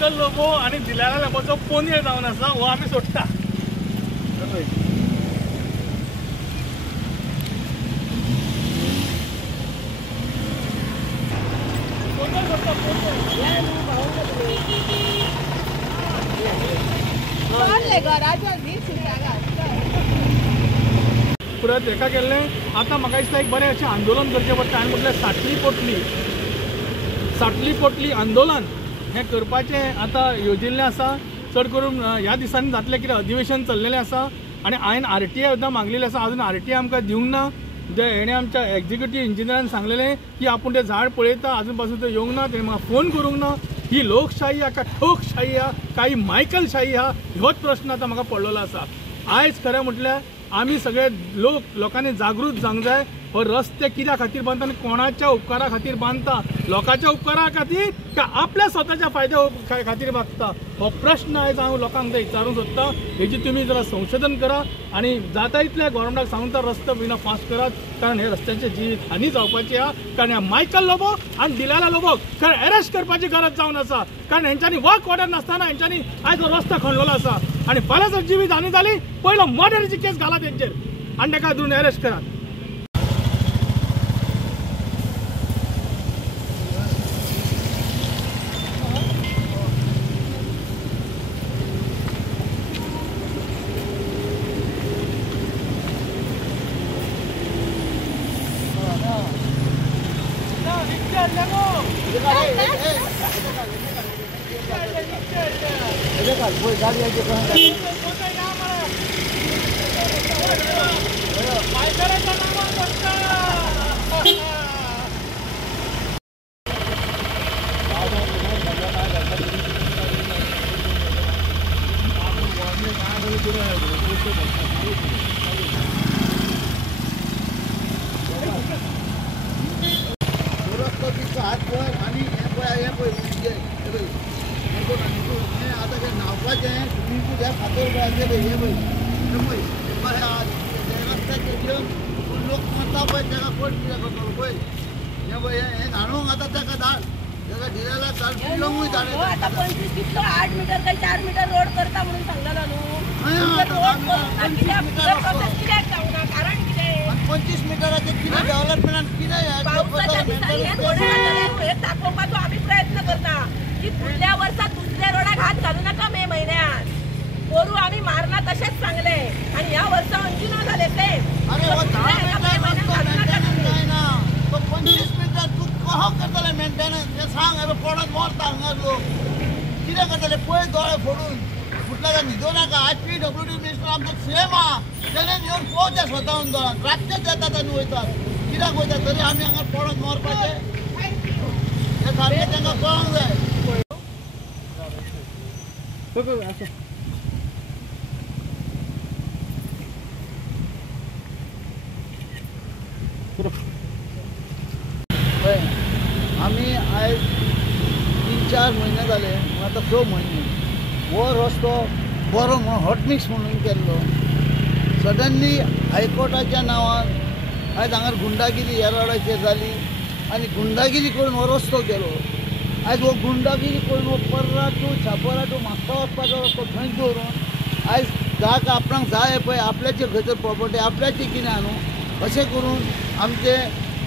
Michael Lobo आणि दिलारा लोबोचो पोनेळ जावन आसा हो आमी सोडटा। परत एका केल्ले आता म्हाका दिसता एक बरें अशें आंदोलन करचें पडटा आनी म्हटल्यार साटली पोटली आंदोलन हें करपाचें आतां येवजिल्लें आसा। चड करून ह्या दिसांनी जातलें कितें अधिवेशन चल्लेलें आसा आनी हांवें RTI सुद्दां मागलेलें आसा, अजून RTI आमकां दिवंक ना। हेणें आमच्या एक्झिक्युटीव इंजिनियरान सांगलेलें की आपूण तें झाड पळयता, अजून पासून ते येवंक ना, तेणें म्हाका फोन करूंक ना। ही लोकशाही हा का ठोकशाही हा काही मायकलशाही हा होच प्रश्न आता म्हाका पडलेलो आसा। आयज खरें म्हटल्यार आमी सगळे लोकांनी जागृत जावंक जाय। हो रस्ते कित्या खातीर बांदता आनी कोणाच्या उपकारा खातीर बांदता, लोकांच्या उपकारा खातीर का आपल्या स्वताच्या फायद्या खातीर बांदता, हो प्रश्न आयज हांव लोकांक विचारूंक सोदता। हेजी तुमी जरा संशोधन करा आनी जाता इतले गोवोरमेंटाक सांगता रस्तो बिना फास्ट करात, कारण हे रस्त्याचे जीवित हानी जावपाची आहा। कारण ह्या मायकल लोबो आनी दिलारा लोबोक खरें अरेस्ट करपाची गरज जावन आसा, कारण हेंच्यांनी वर्क ऑर्डर नासतना हेंच्यांनी आयज हो रस्तो खणलेलो आसा आनी फाल्यां जर जीवित हानी जाली पयलो मर्डराची केस घाला तेंचेर आनी ताका धरून अरेस्ट करात। आता 25 किलो 8 मीटर काही 4 मीटर रोड करता म्हणून सांगलेलो न्हू। कारण कितें 25 मीटराचे कितें डेव्हलपमेंट कितें पावसाच्या दिसांनी हे दाखोवपाचो आमी प्रयत्न करता की फुडल्या वर्साक दुसऱ्या रोडाक हात घालू नाका मे म्हयन्यात। पोरू आमी मारना तशेंच सांगले आनी ह्या वर्सा अंजुना झाले ते अरे वो 25 मीटर तू कहो करतले मेंटेनन्स ते सांग। अरे पडत मरता हांगा लोक कितें करतले पळय दोळे फोडून फुटल्या न्हिदो नाका। आज PWD मिनिस्टर आमचो सेम आहा, तेणेन येवन पळोवचें स्वताहून दोळान रातचेच येतात आनी वयतात। कित्याक वयतात तरी आमी हांगा पडत मरपाचें हें सारकें तांकां कळोंक जाय। आमी आयज 3-4 म्हयने जाले, आतां 6 म्हयने हो रस्तो बरो म्हणून हॉटमिक्स म्हणून केल्लो। सडनली हायकोर्टाच्या नांवान आयज हांगा गुंडागिरी ह्या रोडाचेर जाली आनी गुंडागिरी करून हो रस्तो केलो। आयज हो गुंडागिरी करून हो पर्रा टू छापरा टू म्हापसा वचपाचो रस्तो थंय दवरून आयज जाका आपणाक जाय पळय आपल्याची खंयसर प्रॉपर्टी आपल्याची कितें न्हू अशें करून आमचे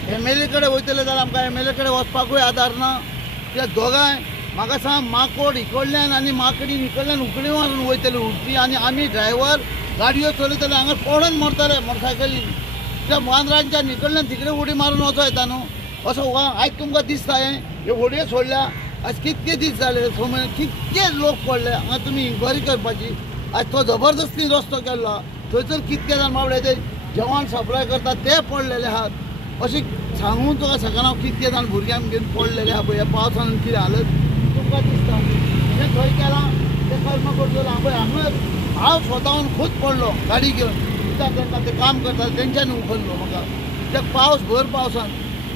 MLA कडेन वयतले जाल्यार आमकां MLA कडेन वचपाकूय आदार ना। त्या दोगांय म्हाका सांग माकोड इकडल्यान आनी माकडी इकडल्यान उकडी मारून वयतले उडपी आनी आमी ड्रायव्हर गाडयो चलयतले हांगा पडून मरतले मोटरसायकलीन। त्या मांद्रांच्यान इकडल्यान तिकडे उडी मारून वचो येता न्हू असो आयज तुमकां दिसता हे व्हडयो सोडल्या आज कितके दीस जाले कितके लोक पडले हांगा तुमी इन्क्वायरी करपाची। आज तो जबरदस्ती रस्तो केल्लो थंयसर कितके जाण बाबडे ते जेवण सप्लाय करतात ते पडलेले आहात। अशें सांगून तुका सकाळ हांव कितके जाण भुरग्यांक घेवन पडलेले आहा पळय ह्या पावसान कितें हालत तुमकां दिसता। तें खंय केलां तें कर्म करतलो हांगा हांव स्वताहून खूद पडलो गाडी घेवन कित्याक तांकां ते काम करतात तेंच्यांनी उखल्लो म्हाका। कित्याक पावस भर पावसान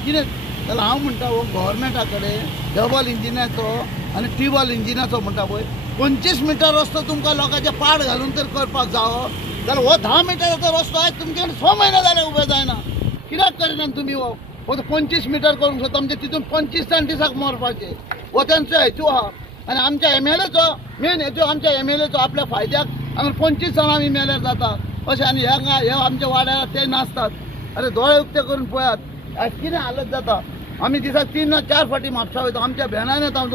कितें जाल्यार हांव म्हणटा हो गव्हर्मेंटा कडेन डबल इंजिनाचो आनी ट्रिबल इंजिनाचो म्हणटा पळय 25 मीटर रस्तो तुमकां लोकांचे पाड घालून तर करपाक जावो जाल्यार हो 10 मिटराचो रस्तो आयज तुमचे 6 म्हयने जाले उबे जायना। कित्याक करिना तुमी हो 25 मीटर करूंक सोदता म्हणजे तितून 25 जाण दिसाक मरपाचे हो तेंचो हेतू आहा। आणि आमच्या MLAचो मेन हेतू आमच्या MLAचो आपल्या फायद्याक हांगा 25 जाणां आमी मेल्यार जाता अशें आनी हे आमच्या वाड्यार ते नासतात. अरे दोळे उक्ते करून पळयात आज कितें हालत जाता. आमी दिसाक 3 ना 4 फावटी म्हापसा वयता आमच्या भेणान येता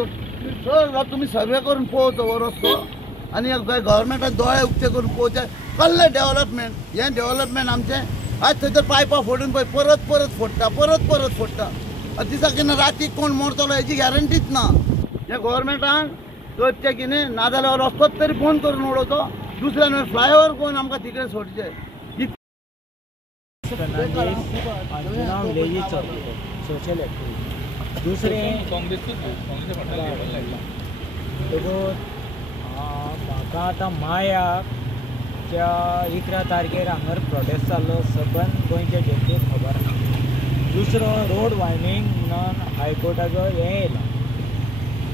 सर तुमी सर्वे करून पळोवचो हो रस्तो आनी गव्हर्मेंटान दोळे उक्ते करून पळोवचे कसलें डेव्हलपमेंट. हें डेव्हलपमेंट आमचें आज थंयसर पायपां फोडून पळय परत फोडटा दिसाक केन्ना रातीक कोण मरतलो हेची गॅरंटीच ना. हे गव्हर्मेंटान करचें कितें नाजाल्यार रस्तोच तरी फोन करून उडोवचो दुसऱ्यान फ्लायओव्हर कोण आमकां तिकडे सोडचे. सोशल एक्टिविटी दुसरें म्हाका आतां मायाक त्या 11 तारखेर हांगर प्रोटेस्ट जाल्लो सबंद गोंयच्या जनतेक खबर ना. दुसरो रोड वायडनींग म्हणून हायकोर्टाचो हें येयला.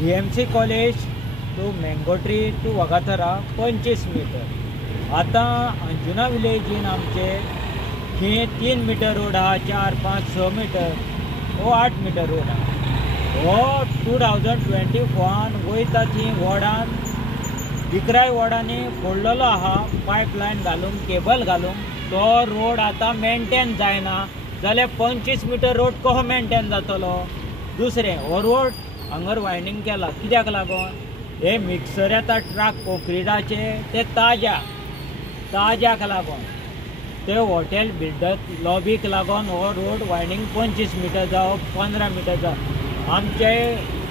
DMC college to mango tree to वागातरा 25 मीटर. आतां अंजुना विलेजीन आमचे थंय 3 मीटर रोड आहा 4, 5, 6 मीटर हो 8 मीटर रोड आहा. हो 2024 वयता थंय वॉर्डान विक्राय वॉर्डांनी फोडलेलो आहा पायपलायन घालून केबल घालून. तो रोड आतां मेंटेन जायना जाल्यार 25 मीटर रोड कसो मेंटेन जातलो. दुसरें हो रोड हांगर वायडनींग केला कित्याक लागून हे मिक्सर येता ट्रक कोंक्रिटाचे ते ताज्याक लागून ते हॉटेल बिल्डर लॉबीक लागून हो रोड वायडनींग 25 मीटर जावं 15 मीटर जावं. आमचे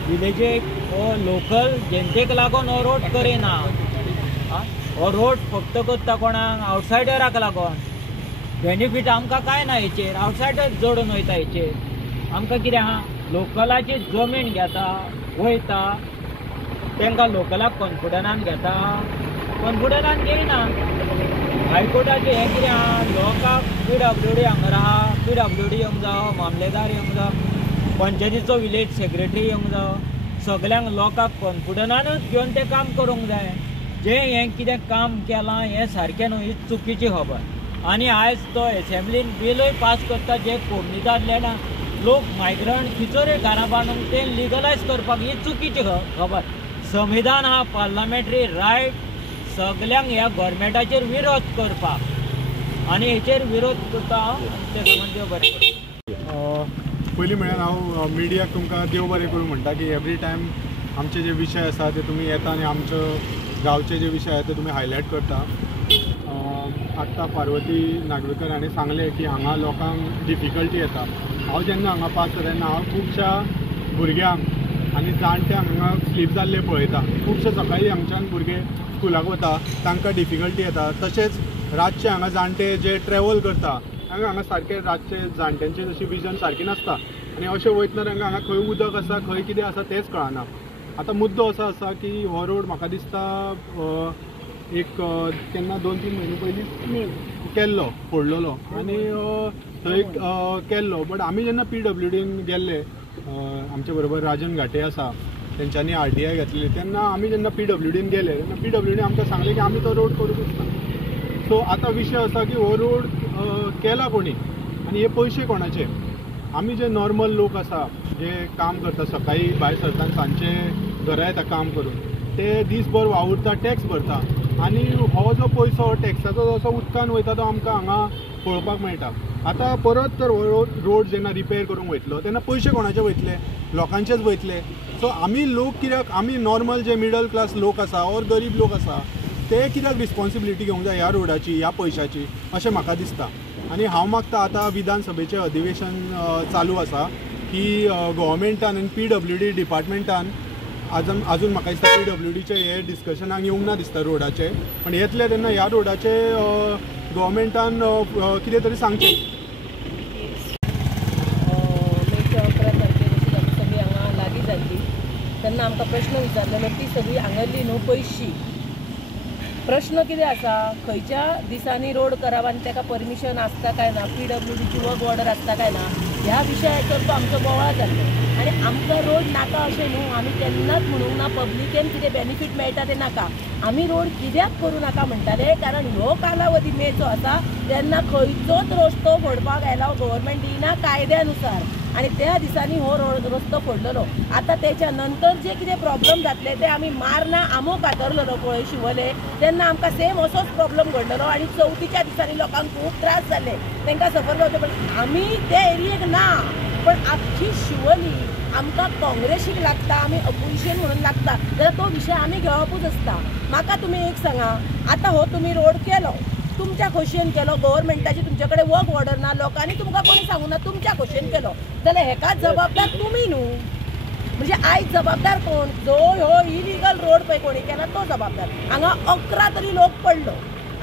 विलेजीक हो लोकल जनतेक लागून हो रोड करिना. हो रोड फक्त करता कोणाक आवटसायडराक लागून. बेनिफीट आमकां कांय ना हेचेर. आवटसायडर जोडून वयता हेचेर आमकां कितें आहा लोकलाची जमीन घेता वयता तांकां लोकलाक कॉन्फिडन्सान घेता कॉन्फिडन्सान घेयना. हायकोर्टाचें हें कितें आहा लोकांक PWD हांगर आहा PWD येवंक जावो मामलेदार येवंक जावो पंचायतीचो विलेज सेक्रेटरी येवंक जावो सगल्यांक लोकांक कॉन्फिडन्सानूच घेवन तें काम करूंक जाय. जें हें कितें काम केलां हें सारकें न्हू ही चुकीची खबर. आनी आयज तो एसेंब्लीन बिलूय पास करता जे कोडणी जाल्ले ना लोक मायग्रंट खिचोरे घरां बांदूंक तें लिगलायज करपाक ही चुकीची खबर. संविधान हा पार्लमेंटरी रायट सगल्यांक ह्या गव्हर्मेंटाचेर विरोध करपाक आनी हेचेर विरोध करता ते गव्हर्मेंट देव बरें करूं. पयलीं म्हळ्यार हांव मिडियाक तुमकां देव बरें करूं म्हणटा की एवरी टायम आमचे जे विशय आसा ते तुमी येता आनी आमचो गांवचे जे विशय आसा ते तुमी हायलायट करता. आत्तां पार्वती नागवेकर हांणी सांगलें की हांगा लोकांक डिफिकल्टी येता. हांव जेन्ना हांगा पास जाता तेन्ना हांव खुबश्या भुरग्यांक आनी जाणट्यांक हांगा स्लीप जाल्ले पळयता. खुबशे सकाळीं हांगच्यान भुरगे स्कुलाक वता तांकां डिफिकल्टी येता. तशेंच रातचे हांगा जाणटे जे ट्रॅवल करता हांगा सारके रातचे जाणट्यांची जशी विजन सारकी नासता आनी अशें वयतना तांकां हांगा खंय उदक आसा खंय कितें आसा तेंच कळना. आतां मुद्दो असो आसा की हो रोड म्हाका दिसता एक केन्ना 2-3 म्हयने पयलीं केल्लो फोडलेलो आनी थंय केल्लो. बट आमी जेन्ना PWDन गेल्ले आमचे बरोबर राजन घाटे आसा तेंच्यांनी RTI घेतलेली तेन्ना आमी जेन्ना PWDन गेले तेन्ना PWDन आमकां सांगलें की आमी तो रोड करूंकच ना. सो आतां विशय आसा की हो रोड केला कोणी आनी हे पयशे कोणाचे. आमी जे नॉर्मल लोक आसा जे काम करता सकाळी भायर सरता सांजचे घरा येता काम करून ते दीसभर वावुरता टॅक्स भरता आनी हो जो पयसो टॅक्साचो जसो उदकान वयता तो आमकां हांगा पळोवपाक मेळटा. आतां परत तर हो रोड जेन्ना रिपेर करूंक वयतलो तेन्ना पयशे कोणाचे वयतले लोकांचेच वयतले. सो आमी लोक कित्याक आमी नॉर्मल जे मिडल क्लास लोक आसा ऑर गरीब लोक आसा ते कित्याक रिस्पॉन्सिबिलिटी घेवंक जाय ह्या रोडाची ह्या पयशाची अशें म्हाका दिसता. आनी हांव मागता आतां विधानसभेचें अधिवेशन चालू आसा की गव्हर्मेंटान आनी PWD डिपार्टमेंटान आजून म्हाका दिसता PWDचे हे डिस्कशनाक येवंक ना दिसता रोडाचे. पण येतले तेन्ना ह्या रोडाचे गव्हर्मेंटान कितें तरी सांगचें. 11 तारखेर सगळीं हांगा लागीं जाल्ली तेन्ना आमकां प्रश्न विचारलेलो ती सगळीं हांगेरली न्हू पयशी. प्रश्न कितें आसा खंयच्या दिसांनी रोड करप आनी ताका परमिशन आसता काय ना PWDची वर्क ऑर्डर आसता काय ना ह्या विशयाचेर तो आमचो बोवाळ जाल्लो. आनी आमकां रोड नाका अशें न्हू, आमी केन्नाच म्हणूंक ना पब्लिकेन कितें बेनिफीट मेळटा तें नाका, आमी रोड कित्याक करूं नाका म्हणटाले कारण ह्यो कालावधी मेचो आसा तेन्ना खंयचोच रस्तो फोडपाक एलाव गव्हर्मेंट दिना कायद्यानुसार, आणि त्या दिसांनी हो रस्तो फोडलेलो. आता त्याच्या नंतर जे कितें प्रॉब्लेम जातले ते आमी मारना आमो कातरलेलो पळय शिवले तेन्ना आमकां सेम असोच प्रॉब्लेम घडलेलो आणि चवथीच्या दिसांनी लोकांक खूब त्रास जाले, तांकां सफर जावचे पडले. आमी ते एरियेक ना, पण आख्खी शिवली आमकां काँग्रेसीक लागता, आमी अपोजिशन म्हणून लागता जाल्यार तो विशय आमी घेवपूच आसता. म्हाका तुमी एक सांगा, आता हो तुमी रोड केलो तुमच्या खोशयेन केलो, गव्हर्मेंटाची तुमचे कडेन वर्क ऑर्डर ना, लोकांनी तुमकां कोणी सांगूं ना तुमच्या खोशयेन केलो, जाल्यार हेकाच जबाबदार तुमी न्हू. म्हणजे आयज जबाबदार कोण? जो ह्यो इलिगल रोड पळय कोणी केला तो जबाबदार. हांगा 11 तरी लोक पडलो.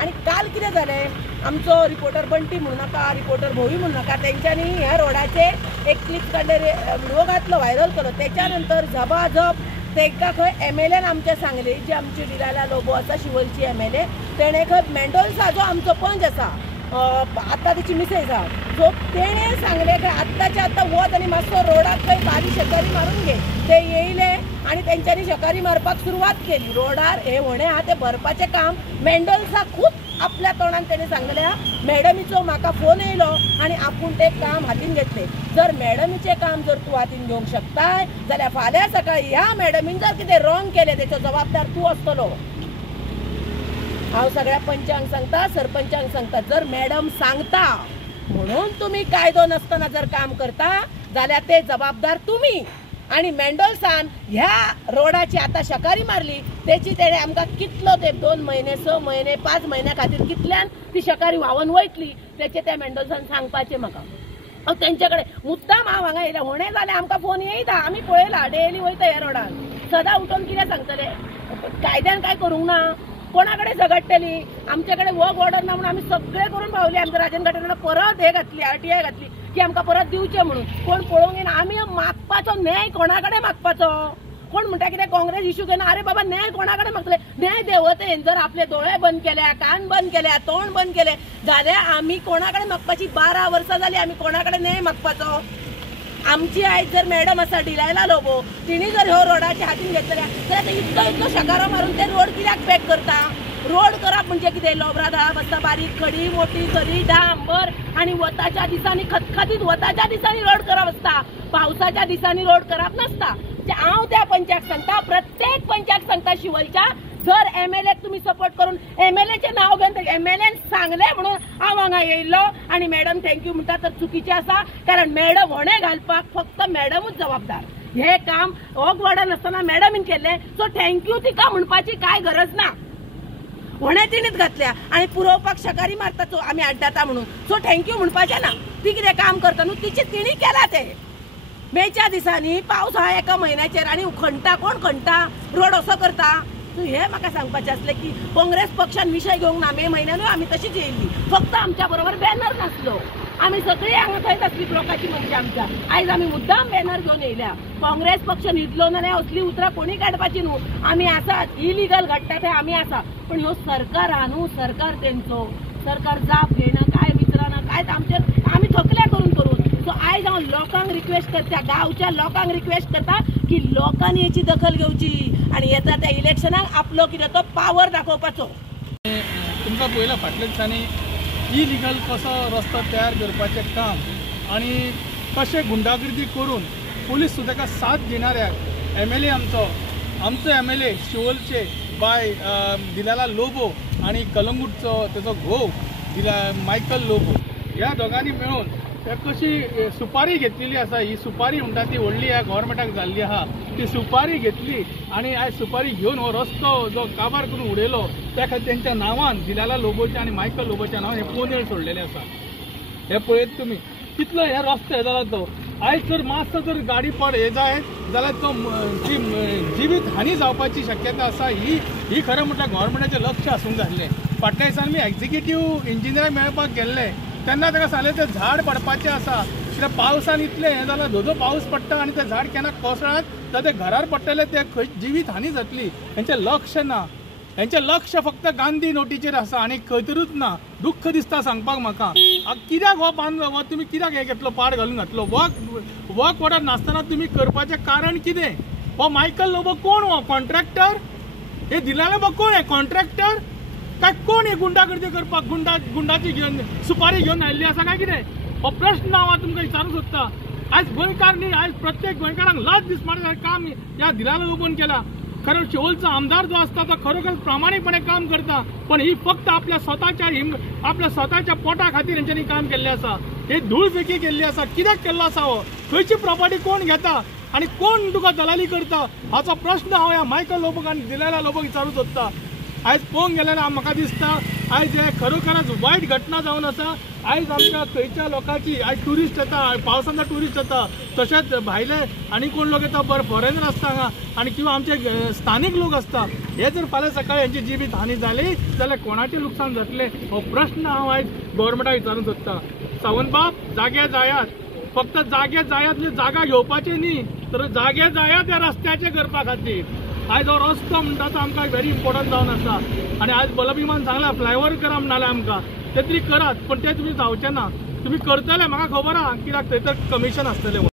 आणि काल कितें जालें, आमचो रिपोर्टर बंटी म्हणू नाका, रिपोर्टर भोई म्हणू नाका, तेंच्यांनी ह्या रोडाचे एक क्लिप काडले, व्हिडिओ घातलो, व्हायरल केलो. त्याच्या नंतर झबाझप तांकां खंय MLAन आमच्या सांगले, जी आमची डिलाला लोबो आसा शिवलची MLA, तेणें खंय मेंडोल्सा जो आमचो पंच आसा, आतां तेची मिसेस आसा, सो तेणें सांगलें खंय आत्ताच्या आतां वच आनी मातसो रोडाक खंय बारीक शेजारी मारून घे. ते येयले आणि तेंच्यांनी शेकारी मारपाक सुरवात केली. रोडार हे व्हणें आहा तें भरपाचें काम मेंडोल्सा खूब आपल्या तोंडान तेणें सांगलें, मॅडमीचो म्हाका फोन येयलो आणि आपूण तें काम हातीन घेतलें. जर मॅडमीचें काम जर तूं हातीन घेवंक शकताय जाल्यार फाल्यां सकाळी ह्या मॅडमीन जर कितें रॉंग केलें तेचो जबाबदार तूं आसतलो. हांव सगळ्या पंचांक सांगता, सरपंचांक सांगता, जर मॅडम सांगता म्हणून तुमी कायदो नासतना जर काम करता जाल्यार ते जबाबदार तुमी. आणि मेंडोल्सान ह्या रोडाची आता शकारी मारली, त्याची तेणे आमकां कितलो ते 2 महिने 6 महिने 5 महिन्या खातीर कितल्यान ती शकारी व्हांवन वयतली तेचे त्या मेंडोल्सान सांगपाचें म्हाका. तेंच्याकडे मुद्दाम हांव हांगा येयलें, होणें जाल्यार आमकां फोन येयता, आमी पळयला डेली वयता ह्या रोडान. सदां उठोवन कितें सांगतले, कायद्यान काय करूंक ना, कोणाकडे झगडटली, आमच्याकडे वर्क ऑर्डर ना म्हणून आमी सगळे करून पावले. आमच्या राजन घाटोरान परत हे घातली, RTI घातली की आमकां परत दिवचे म्हणून. कोण पळोवंक येना, आमी मागपाचो न्याय कोणाकडे मागपाचो? कोण म्हणटा कितें काँग्रेस इश्यू घेना, अरे बाबा न्याय कोणाकडे मागतले? न्याय देवतेन जर आपले दोळे बंद केल्या, कान बंद केल्या, तोंड बंद केले जाल्यार आमी कोणाकडे मागपाची? 12 वर्सां जाली आमी कोणाकडे न्याय मागपाचो? आमची आयज जर मॅडम आसा डिलायला लोबो, तिणी जर ह्यो रोडाच्या हातीन घेतल्या जाल्यार इतलो शकारो मारून ते रोड कित्याक पॅक करता? रोड करप म्हणजे कितें? लोबरा दळा बसता, बारीक खडी मोठी खडी डांबर, आणि वताच्या दिसांनी खतखतीत वताच्या दिसांनी रोड करप आसता, पावसाच्या दिसांनी रोड करप नासता. हांव त्या पंचाक सांगता, प्रत्येक पंचाक सांगता शिवलच्या, जर MLA तुम्ही सपोर्ट करून MLAचे नाव घेवन MLAन सांगले म्हणून हांव हांगा येयल्लो आणि मॅडम थँक्यू म्हणटा तर चुकीचें आसा, कारण मॅडम होणे घालपाक फक्त मॅडमूच जबाबदार. हे काम वर्क ऑर्डर नासतना मॅडमीन केल्लें, सो थँक्यू तिका म्हणपाची काय गरज ना. होणे तिणीच घातल्या आणि पुरवपाक शकारी मारता आमी आड्डाता म्हणून, सो थँक्यू म्हणपाचें ना. ती कितें काम करता न्हू तिची तिणी केला ते. मेच्या दिसांनी पावस हा 1 म्हयन्याचेर आणि खणटा कोण खणटा? रोड असो करता. हे म्हाका सांगपाचें आसलें की काँग्रेस पक्षान विशय घेवंक ना. मे म्हयन्यानूय आमी तशीच येयल्ली, फक्त आमच्या बरोबर बॅनर नासलो. आमी सगळीं हांगा थंयच आसली ब्लॉकाची मनशां आमच्या. आयज आमी मुद्दाम बॅनर घेवन येयल्या. काँग्रेस पक्ष न्हिदलो ना, असली उतरां कोणी काडपाची न्हू. आमी आसा, इलिगल घडटा थंय आमी आसा, पण ह्यो सरकार आहा न्हू, सरकार तेंचो, सरकार जाप घेयना, काय विचारना, काय आमचेर आमी थकल्या करून. सो आयज हांव लोकांक रिक्वेस्ट करता, गांवच्या लोकांक रिक्वेस्ट करता की लोकांनी हेची दखल घेवची आणि येता त्या इलेक्शनाक आपलो कितें तो पावर दाखोवपाचो. तुमकां पळयलां फाटल्या दिसांनी इलिगल कसो रस्तो तयार करपाचें काम आणि कशें गुंडागर्दी करून पोलीस सुद्दां ताका साथ दिणाऱ्याक MLA आमचो MLA शिवोलचे बाय दिलाला लोबो आणि कलंगूटचो तेजो घोव मायकल लोबो, ह्या दोगांनी मेळून कशी सुपारी घेतलेली आसा. ही सुपारी म्हणटा ती व्हडली ह्या गव्हर्मेंटाक जाल्ली आहा. ती सुपारी घेतली आणि आयज सुपारी घेवन हो रस्तो जो काबार करून उडयलो त्या खातीर तेंच्या नांवान दिलाला लोबोच्या आणि मायकल लोबोच्या नांवान हे पोनेळ सोडलेले आसा. हे पळयत तुमी कितलो हे रस्तो हे जाला तो. आयज जर मातसो जर गाडी पड हे जाय जाल्यार तो जिवीत हानी जावपाची शक्यता आसा. ही खरें म्हटल्यार गव्हर्मेंटाचें लक्ष आसूंक जाय आसलें. फाटल्या दिसांनी मी एक्झिक्युटीव इंजिनियर मेळपाक गेल्ले तेन्ना ताका सांगलें तें झाड पडपाचें आसा, कित्याक पावसान इतलें हें जालां, धोधो पावस पडटा आनी तें झाड केन्ना कोसळत जाल्यार ते घरार पडटलें, ते खंय जिवीत हानी जातली, हेंचें लक्ष ना. यांचें लक्ष फक्त गांधी नोटीचेर आसा आनी खंयतरूच ना. दुख्ख दिसता सांगपाक म्हाका. कित्याक हो बांदलो हो तुमी कित्याक हे घेतलो पाड घालून घातलो वर्क ऑर्डर नासतना तुमी करपाचें कारण कितें? हो मायकल लोबो कोण? हो कॉन्ट्रॅक्टर? हे दिलेले बघ कोण? हे कॉन्ट्रॅक्टर काय कोण? हे गुंडागर्दी करपाक गुंडाची घेवन सुपारी घेवन आयिल्ली आसा काय कितें? हो प्रश्न हांव तुमकां विचारूंक सोदता. आयज गोंयकार न्ही, आयज प्रत्येक गोंयकारांक लज दिसपाचें काम ह्या दिलाला लोबोन केला. खरो शिवोलचा आमदार जो असता तो खरोखर प्रामाणिकपणे काम करता, पण ही फक्त आपल्या स्वताच्या पोटा खातीर हेंच्यांनी काम केल्लें आसा. हे धूळफेकी केल्ली आसा. कित्याक केल्लो आसा हो? खंयची प्रॉपर्टी कोण घेता आनी कोण तुका दलाली करता हाचो प्रश्न हांव ह्या मायकल लोबोक आनी दिलेल्या लोबोक विचारूंक सोदता. आयज पळोवंक गेल्यार म्हाका दिसता आयज हे खरोखरच वायट घटना जावन आसा. आयज आमच्या खंयच्या लोकांची आयज ट्युरिस्ट येता, पावसांत ट्युरिस्ट येता, तशेंच भायले आनी कोण लोक येता, बरे फॉरेनर आसता हांगा आनी किंवा आमचे स्थानीक लोक आसता. हे जर फाल्यां सकाळी यांची जिवीत हानी जाली जाल्यार कोणाचें लुकसाण जातलें हो प्रश्न हांव आयज गव्हर्मेंटाक विचारूंक सोदता. सावंत बाब, जागे जायात, फक्त जागे जायात जागा घेवपाचे न्ही, तर जागे जायात त्या रस्त्याचे करपा खातीर. आयज हो रस्तो म्हणटा तो आमकां व्हेरी इम्पॉर्टंट जावन आसा आनी आयज बलभिमान सांगला फ्लायओव्हर करा म्हणटाले आमकां, ते तरी करात, पण ते तुमी जावचे ना. तुमी करतले म्हाका खबर आहा, कित्याक थंय तर कमिशन आसतलें.